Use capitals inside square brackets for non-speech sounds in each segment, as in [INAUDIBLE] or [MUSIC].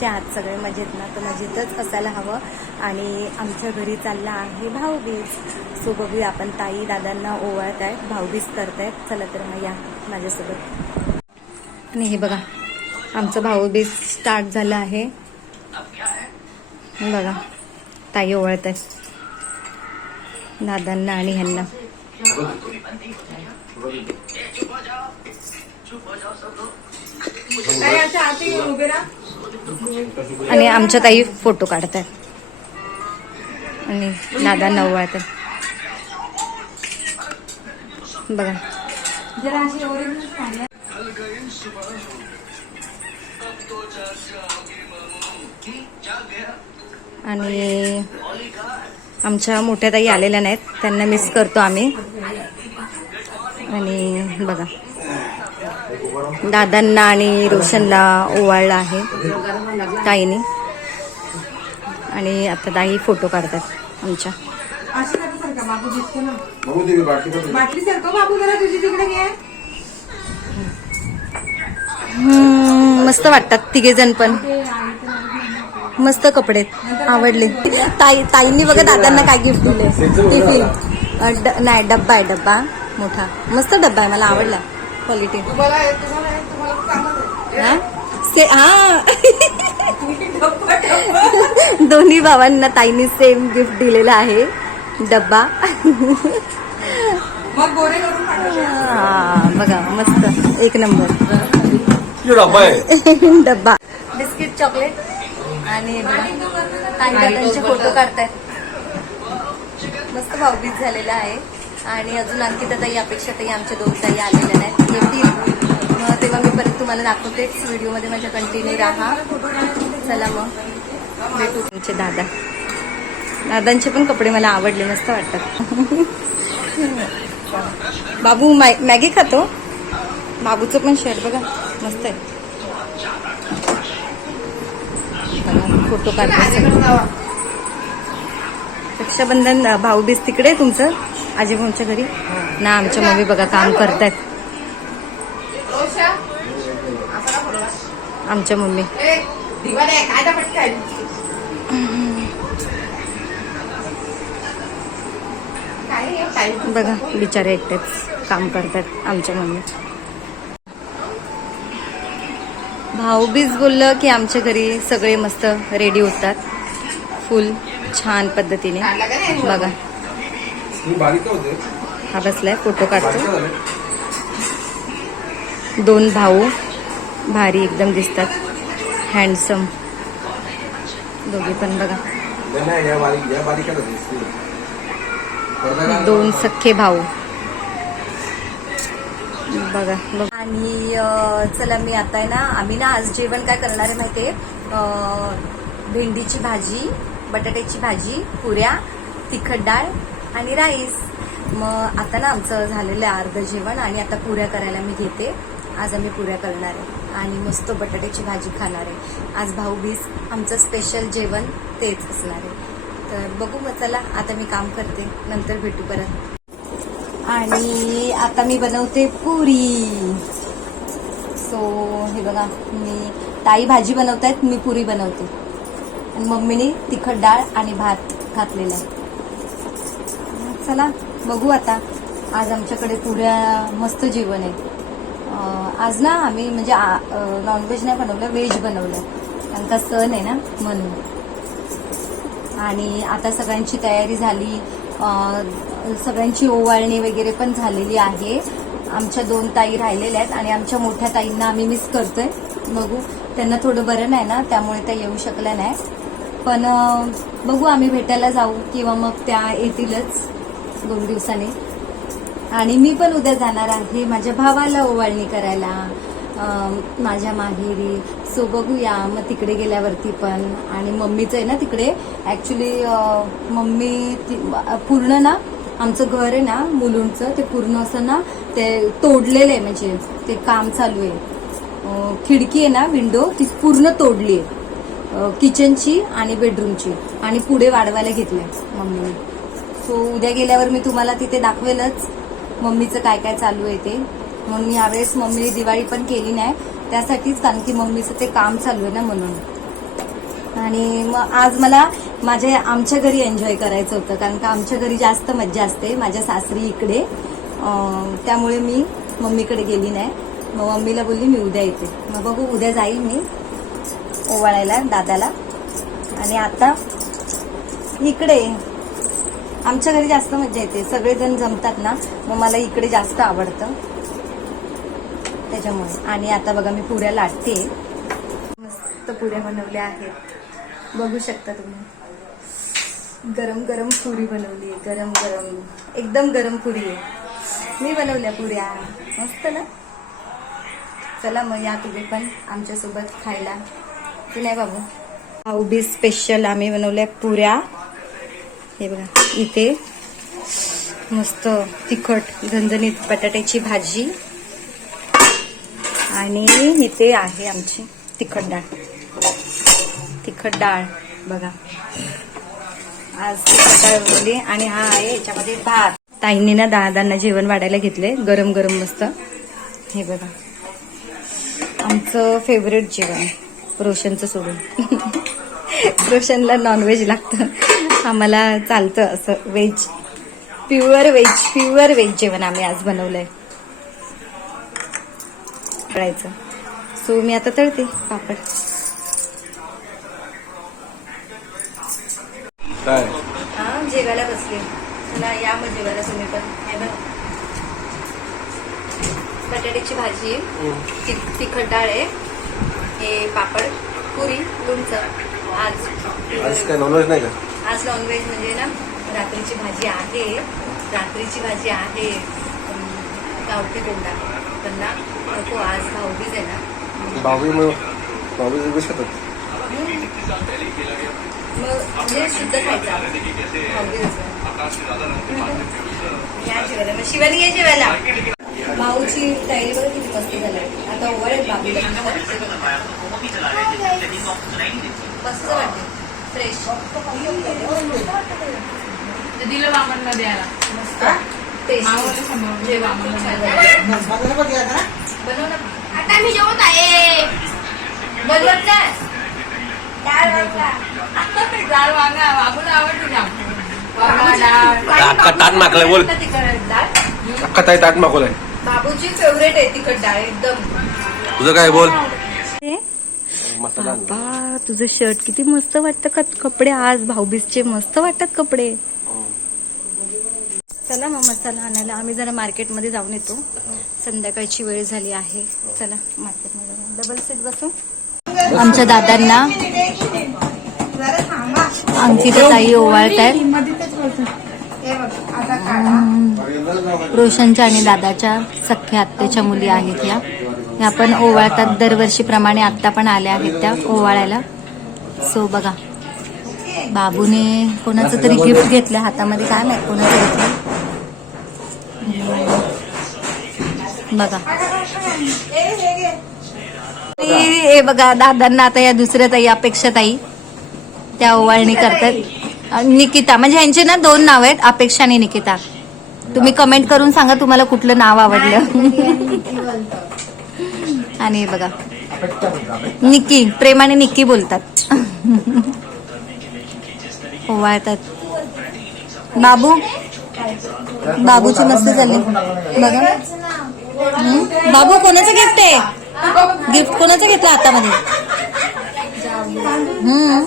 कसे आहात सगळे मजेत ना तर मजेतच असायला हवं. आणि आमच्या घरी चालला आहे भाऊबीज. सो बघूया आपण ताई दादांना ओवाळत आहेत भाऊबीज करतायत. चला तर मग या माझ्यासोबत. आणि हे बघा आमचं भाऊबीज स्टार्ट झालं आहे. बघा ताई ओवाळत आहेत दादांना आणि ह्यांना. आणि आमच्या ताई फोटो काढतात आणि दादांना ओवाळतात बघा. आणि आमच्या मोठ्या ताई आलेल्या नाहीत. त्यांना मिस करतो आम्ही. आणि बघा. दादांना आणि रोशनला ओवाळलं आहे. ताईने. आणि आता ताई फोटो काढतात आमच्या. मस्त वाटतात तिघे जण पण. मस्त कपडे आवडले. ताई ताईंनी बघा दादांना काय गिफ्ट दिले टिफिन ड- नाही डब्बा आहे डब्बा. मोठा. मस्त डब्बा आहे मला आवडला. क्वालिटी. हा हा दोन्ही भावांना ताईंनी सेम गिफ्ट दिलेलं आहे. डब्बा. मग गोरे करून पाठवले हा, बघा मस्त. एक नंबर. डब्बा बिस्किट चॉकलेट आणि ताई दादांचे फोटो काढतायत. मस्त भावबीज झालेला आहे. आणि अजून अंकिता ताई अपेक्षा ताई आमच्या दोन ताई आलेल्या नाहीत. येतील मग तेव्हा मी परत तुम्हाला दाखवतेच व्हिडिओमध्ये माझ्या कंटिन्यू राहा. चला मग. भेटू. तुमचे दादा. दादांचे पण कपडे मला आवडले. मस्त वाटतात. बाबू मॅ मॅगी खातो. बाबूचं पण शर्ट बघा. मस्त आहे. फोटो काढतो. रक्षाबंधन भाऊबीज तिकडे आहे तुमचं? आजी भाऊच्या घरी? ना आमच्या मम्मी बघा काम करतायत रोशा असा का बोलला? आमच्या मम्मी. बघा बिचारे एकटेच काम करतात आमच्या मम्मी. भाऊबीज बोललं की आमच्या घरी सगळे मस्त रेडी होतात. फुल छान पद्धतीने? बघा. मी बारीक का होते. हा बसलाय फोटो काढतो. दोन भाऊ. भारी एकदम दिसतात. हँडसम दोघे पण बघा? दोन सख्खे भाऊ. बघा बघा. आणि चला मी आता आहे ना आम्ही ना आज जेवण काय करणार आहे माहितीये? अं, भेंडीची भाजी बटाट्याची भाजी पुऱ्या तिखट डाळ आणि राईस. मग आता ना आमचं झालेलं आहे अर्ध जेवण आणि आता पुऱ्या करायला मी घेते. आज आम्ही पुऱ्या करणार आहे. आणि मस्त बटाट्याची भाजी खाणार आहे. आज भाऊबीज आमचं स्पेशल जेवण तेच असणार आहे. तर बघू मग चला आता मी काम करते. नंतर भेटू परत. आणि आता मी बनवते पुरी. सो हे बघा मी ताई भाजी बनवत आहेत मी पुरी बनवते. आणि मम्मीने तिखट डाळ आणि भात घातलेला आहे. चला बघू आता. आज आमच्याकडे पुऱ्या मस्त जेवण आहे. आज ना आम्ही म्हणजे नॉनव्हेज नाही बनवलं व्हेज बनवलं. कारण का सण आहे ना म्हणून. आणि आता सगळ्यांची तयारी झाली. सगळ्यांची ओवाळणी वगैरे पण झालेली आहे. आमच्या दोन ताई राहिलेल्या आहेत आणि आमच्या मोठ्या ताईंना आम्ही मिस करतोय. बघू. त्यांना थोडं बरं नाही ना त्यामुळे त्या येऊ शकल्या नाही. पण बघू आम्ही भेटायला जाऊ किंवा मग त्या येतीलच दोन दिवसांनी. आणि मी पण उद्या जाणार आहे. माझ्या भावाला ओवाळणी करायला. माझ्या माहेरी. सो बघूया. मग तिकडे गेल्यावरती पण. आणि मम्मीचं आहे ना तिकडे. ऍक्च्युली मम्मी ती- पूर्ण ना आमचं घर आहे ना मुलुंडचं ते पूर्ण असं ना ते तोडलेलं आहे. म्हणजे ते काम चालू आहे. खिडकी आहे ना विंडो ती पूर्ण तोडली आहे. किचनची आणि बेडरूमची आणि पुढे वाढवायला घेतलंय मम्मीने. सो उद्या गेल्यावर मी तुम्हाला तिथे दाखवेलच. मम्मीचं काय काय चालू आहे ते. म्हणून यावेळेस मम्मीने दिवाळी पण केली नाही. त्यासाठीच कारण की मम्मीचं ते काम चालू आहे ना म्हणून. आणि मग आज मला माझ्या आमच्या घरी एन्जॉय करायचं होतं. कारण का आमच्या घरी जास्त मज्जा असते. माझ्या सासरी इकडे. त्यामुळे मी मम्मीकडे गेली नाही. मग मम्मीला बोलली मी उद्या येते. मग बघू उद्या जाईल मी ओवाळायला दादाला. आणि आता इकडे आमच्या घरी जास्त मजा येते. सगळेजण जमतात ना मग मला इकडे जास्त आवडतं. त्याच्यामुळे. आणि आता बघा मी पुऱ्या लाटते. मस्त पुऱ्या बनवल्या आहेत. बघू शकता तुम्ही. गरम गरम पुरी बनवली आहे. गरम गरम. एकदम गरम पुरी आहे. मी बनवल्या पुऱ्या. मस्त ना? चला मग या तुम्ही पण आमच्यासोबत खायला. की नाही बाबू? भाऊबी स्पेशल आम्ही बनवल्या पुऱ्या. हे बघा. इथे मस्त तिखट झणझणीत बटाट्याची भाजी. आणि इथे आहे आमची तिखट डाळ. तिखट डाळ बघा. आज तिखट डाळ आणि हा आहे याच्यामध्ये भात. ताईंनी ना दादांना जेवण वाढायला घेतले गरम गरम मस्त. हे बघा. आमचं फेवरेट जेवण रोशनचं सोडून. [LAUGHS] रोशनला नॉनव्हेज लागतं. आम्हाला चालतं असं. Veg pure veg pure veg जेवण आम्ही आज बनवलंय. करायचं. सो मी आता तळते पापड. हा जेवायला बसले. चला या मग जेवायला तुम्ही पण. हे बघ. बटाट्याची भाजी ति- तिखट डाळ आहे. हे पापड पुरी लोणचं. आज. आज काय नॉनव्हेज नाही का? आज नॉनव्हेज म्हणजे ना रात्रीची भाजी आहे. रात्रीची भाजी आहे. गावठी कोंडा. त्यांना नको आज भाऊबीज आहे ना. बाबी मग खातात. मग म्हणजे शुद्ध खायचं. भाऊबीज असं. या जेवायला. मग शिवानी ये जेवायला. भाऊची तयारी बघा किती मस्त झाली. आता ओवळ आहेत बाबीला. मस्त वाटते फ्रेश ते दिलं बाबांना द्यायला. मागवलं समोर. बनव ना. आता मी जेवत आहे. बनवत डाळ. डाळ वांगा आवडते अक्का ताट मागलाय बोल. अक्का ताई ताट मागवलाय. बाबूची फेवरेट आहे तिखट डाळ एकदम. तुझं काय बोल. मसाला. बाबा तुझं शर्ट किती मस्त वाटतं का? कपडे आज भाऊबीजचे मस्त वाटतात कपडे. चला मग मसाला आणायला. आम्ही जरा मार्केटमध्ये जाऊन येतो. संध्याकाळची वेळ झाली आहे. चला मार्केटमध्ये डबल सीट बसू? आमच्या दादांना आमची तर ताई ओवाळतायत. रोशनच्या आणि दादाच्या सख्या आत्याच्या मुली आहेत या. या पण ओवाळतात दरवर्षीप्रमाणे आत्ता पण आल्या आहेत त्या ओवाळायला. सो बघा. बाबूने कोणाचं तरी गिफ्ट घेतलं हातामध्ये काय नाही कोणाचं घेतलं. बघा. हे बघा दादांना आता या दुसऱ्या ताई अपेक्षा ताई त्या ओवाळणी करतात. निकिता म्हणजे यांचे ना दोन नाव आहेत अपेक्षा आणि निकिता. तुम्ही कमेंट करून सांगा तुम्हाला कुठलं नाव आवडलं. आणि बघा. निक्की प्रेमाने निक्की बोलतात. ओवाळतात. बाबू? बाबूची मस्त झाली. बघा. बाबू कोणाचं गिफ्ट आहे? गिफ्ट कोणाचं घेतलं हातामध्ये हम्म.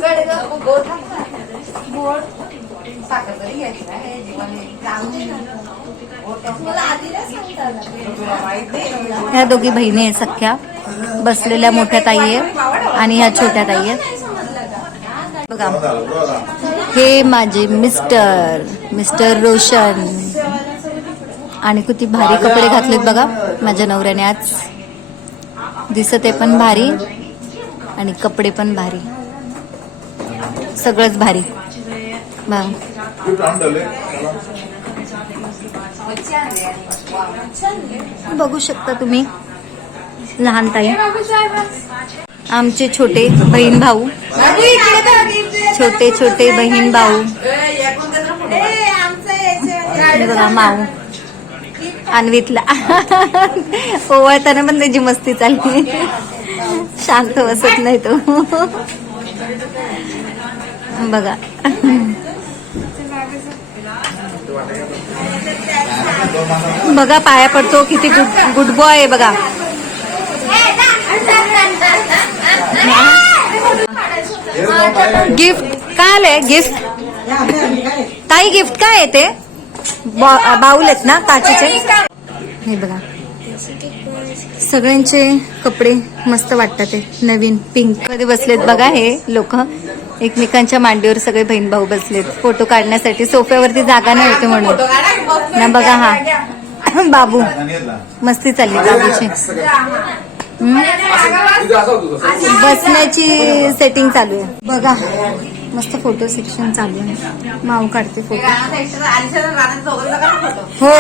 ह्या दोघी बहिणी आहेत सख्या. बसलेल्या मोठ्या ताई आहे आणि ह्या छोट्या ताई आहेत. बघा. हे माझे मिस्टर मिस्टर रोशन. आणि किती भारी कपडे घातलेत बघा. माझ्या नवऱ्याने आज दिसत आहे पण भारी आणि कपडे पण भारी. सगळंच भारी. बघा. बघू शकता तुम्ही. लहान ताई. आमचे छोटे बहीण भाऊ. छोटे छोटे बहीण भाऊ. बघा माऊ. अन्वितला. ओवाळताना पण त्याची मस्ती चालली. शांत बसत नाही तो. बघा. बघा पाया पडतो किती गुड गुड बॉय आहे बघा. गिफ्ट काय आलंय? गिफ्ट ताई गिफ्ट काय आहे ते? बाऊल आहेत ना काचेचे हे बघा. सगळ्यांचे कपडे मस्त वाटतात ते. नवीन पिंकमध्ये बसलेत बघा हे लोक. एकमेकांच्या मांडीवर सगळे बहीण भाऊ बसलेत. फोटो काढण्यासाठी सोफ्यावरती जागा नाही होते म्हणून. ना बघा हा. [COUGHS] बाबू. मस्ती चालली बाबूची. बसण्याची सेटिंग चालू आहे. बघा. मस्त फोटो सेक्शन चालू आहे. माऊ काढते फोटो हो.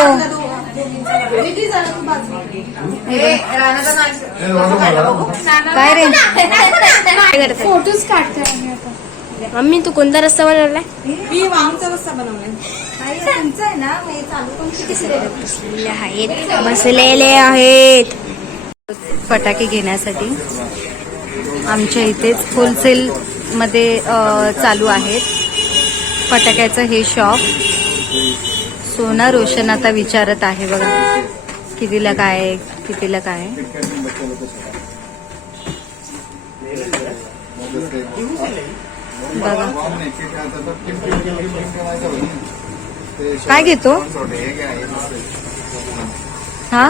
काय रे? फोटोज काढते आम्ही आता. मम्मी तू कोणता रस्ता बनवलाय? बसलेले आहेत. बसलेले आहेत. फटाके घेण्यासाठी. आमच्या इथेच होलसेल मध्ये चालू आहेत. फटाक्याचं हे शॉप सोना रोशन आता विचारत आहे बघा. कितीला काय कितीला काय बघा काय घेतो? हा?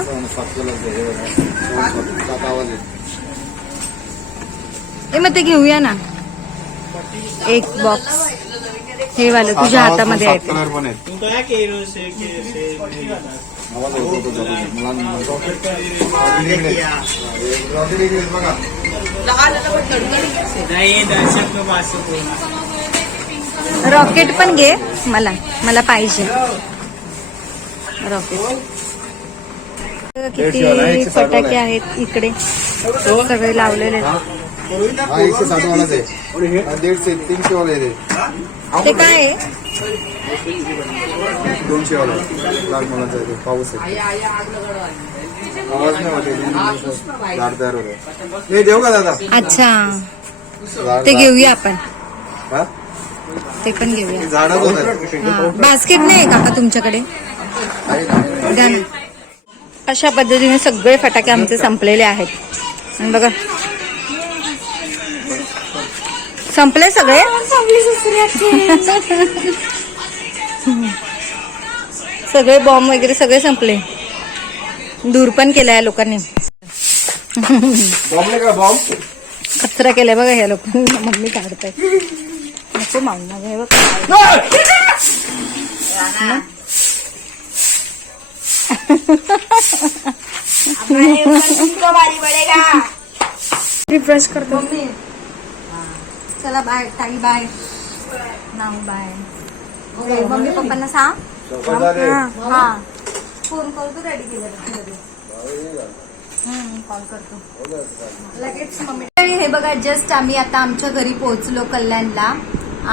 ए मग ते घेऊया ना. एक बॉक्स हे वालं तुझ्या हातामध्ये आहे ते. रॉकेट पण घे. मला मला पाहिजे. रॉकेट किती फटाके आहेत इकडे. सगळे लावलेले एकशे साठ दीडशे तीनशे वाला ते. काय आहे? दोनशे वाला. लहान मुलांचा. पाऊस आहे. आवाज नाही होते झाड तयार होते हे देऊ का दादा? अच्छा. ते घेऊया आपण. हा? ते पण घेऊया. बास्केट नाही का का तुमच्याकडे द्या ना. अशा पद्धतीने सगळे फटाके आमचे संपलेले आहेत. आणि बघा. संपले सगळे? सगळे बॉम्ब वगैरे सगळे संपले. दूर पण केलाय या लोकांनी. का कचरा केलाय बघा लोकांनी. मम्मी काढताय. नको मागू माझं रिफ्रेश करतो. मम्मी. चला बाय ताई बाय नाव बाय ओके, मम्मी पप्पांना सांग. हा. फोन करतो रेडी केलं कॉल करतो. लगेच मम्मी हे बघा जस्ट आम्ही आता आमच्या घरी पोहोचलो कल्याणला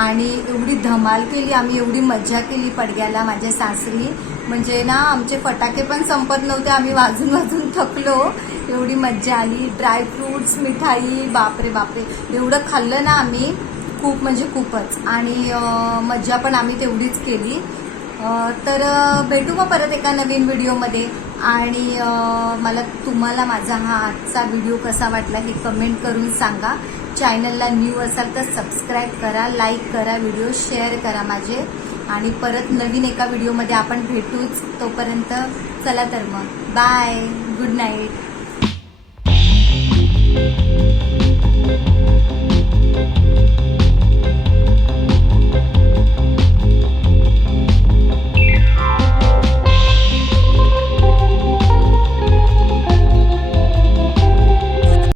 आणि एवढी धमाल केली आम्ही एवढी मज्जा केली पडग्याला माझ्या सासरी. म्हणजे ना आमचे फटाके पण संपत नव्हते आम्ही वाजून वाजून थकलो. एवढी मज्जा आली ड्रायफ्रुट्स मिठाई बापरे बापरे. एवढं खाल्लं ना आम्ही खूप म्हणजे खूपच. आणि मज्जा पण आम्ही तेवढीच केली. तर भेटू मग परत एका नवीन व्हिडिओमध्ये. आणि मला तुम्हाला माझा हा आजचा व्हिडिओ कसा वाटला हे कमेंट करून सांगा. चॅनलला न्यू असाल तर सबस्क्राईब करा लाईक करा व्हिडिओ शेअर करा माझे. आणि परत नवीन एका व्हिडिओमध्ये आपण भेटूच तोपर्यंत चला तर मग. Bye good night.